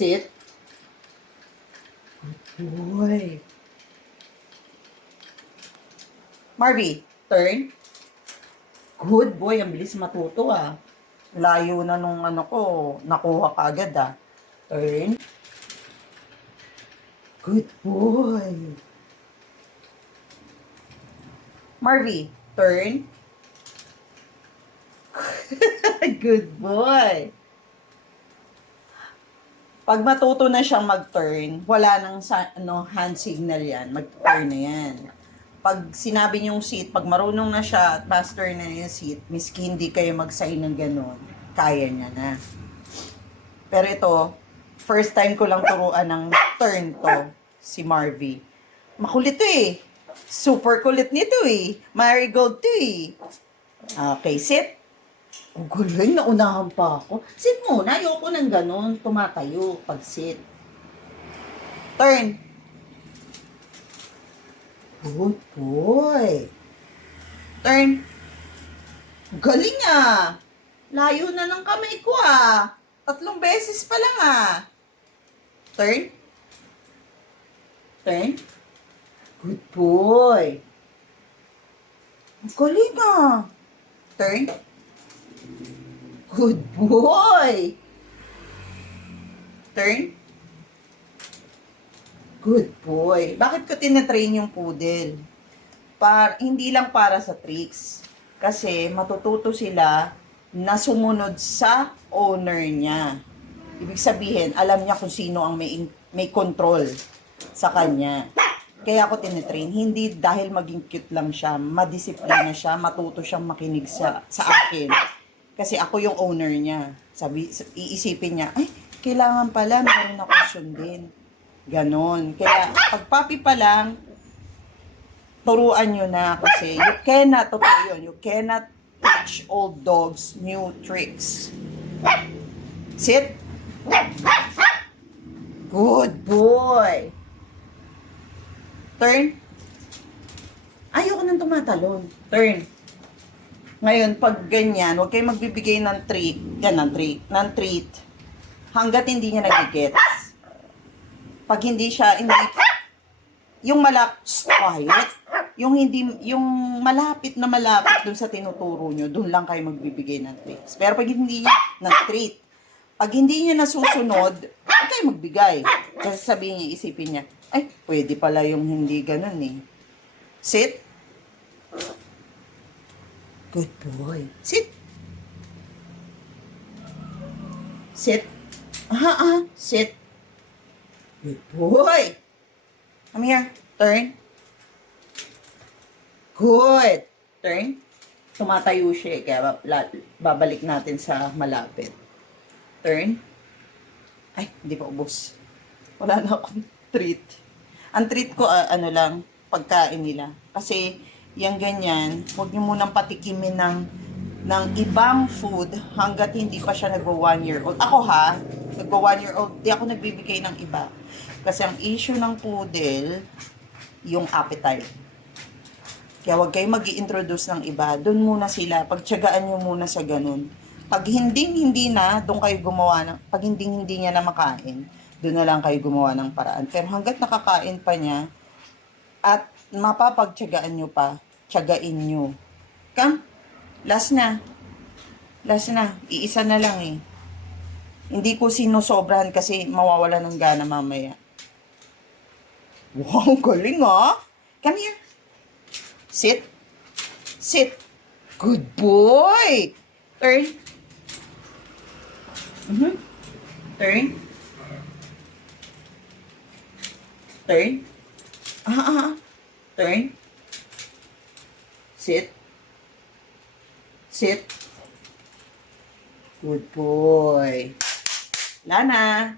Sit. Good boy. Marvy, turn. Good boy. Ang bilis matuto ah. Layo na nung ano ko. Nakuha ka agad ah. Turn. Good boy. Marvy, turn. Good boy. Pag matuto na siyang mag-turn, wala nang hand signal yan. Mag-turn na yan. Pag sinabi niyong sit, pag marunong na siya at master na yung sit, miski hindi kayo mag-sign ng ganun, kaya niya na. Pero ito, first time ko lang turuan ng turn to, si Marvy. Makulit to eh. Super kulit nito eh. Marigold to eh. Okay, sit. Ang galing, naunahan pa ako. Sit muna, ayoko ng ganun. Tumatayo pag sit. Turn. Good boy. Turn. Galing ah. Layo na ng kamay ko ah. 3 beses pa lang ah. Turn. Turn. Good boy. Ang galing ah. Turn. Good boy. Turn. Good boy. Bakit ko tinetrain yung poodle? Hindi lang para sa tricks. Kasi matututo sila na sumunod sa owner niya. Ibig sabihin, alam niya kung sino ang may control sa kanya. Kaya ako tinetrain. Hindi dahil maging cute lang siya, madisiplina siya, matuto siyang makinig sa akin. Kasi ako yung owner niya. Iisipin niya, ay, kailangan pala meron akong sundin. Ganon. Kaya, pag puppy pa lang, turuan nyo na kasi you cannot, totoo yun, you cannot teach old dogs new tricks. Sit. Good boy. Turn. Ayoko nang tumatalon. Turn. Ngayon, pag ganyan, huwag kayong magbibigay ng treat. Yan, ng treat. Hanggat hindi niya nagigets. Pag hindi siya, yung quiet. Yung malapit na malapit dun sa tinuturo nyo, dun lang kayo magbibigay ng treats. Pero pag hindi niya, ng treat. Pag hindi niya nasusunod, huwag kayo magbigay. Kasi sabihin niya, isipin niya, ay, pwede pala yung hindi ganun eh. Sit. Good boy. Sit. Sit. Sit. Good boy. Come here. Turn. Good. Turn. Tumatayo siya eh, kaya babalik natin sa malapit. Turn. Ay, hindi pa ubos. Wala na akong treat. Ang treat ko, pagkain nila. Kasi, yung ganyan, huwag niyo munang patikimin ng ibang food hanggat hindi pa siya nagwa 1 year old. Ako nagwa 1 year old, di ako nagbibigay ng iba. Kasi ang issue ng poodle, yung appetite. Kaya huwag kayo mag-i-introduce ng iba. Doon muna sila, pagtiyagaan nyo muna sa ganun. Pag hindi na, doon kayo gumawa pag hindi niya na makain, doon na lang kayo gumawa ng paraan. Pero hanggat nakakain pa niya, at mapapagtiyagaan nyo pa, tiyagain nyo. Come, last na. Iisa na lang eh. Hindi ko sinusobrahan kasi mawawala ng gana mamaya. Wow, galing ah. Come here. Sit. Sit. Good boy. Turn. Turn. Turn. Turn. Sit. Sit. Good boy. Lana.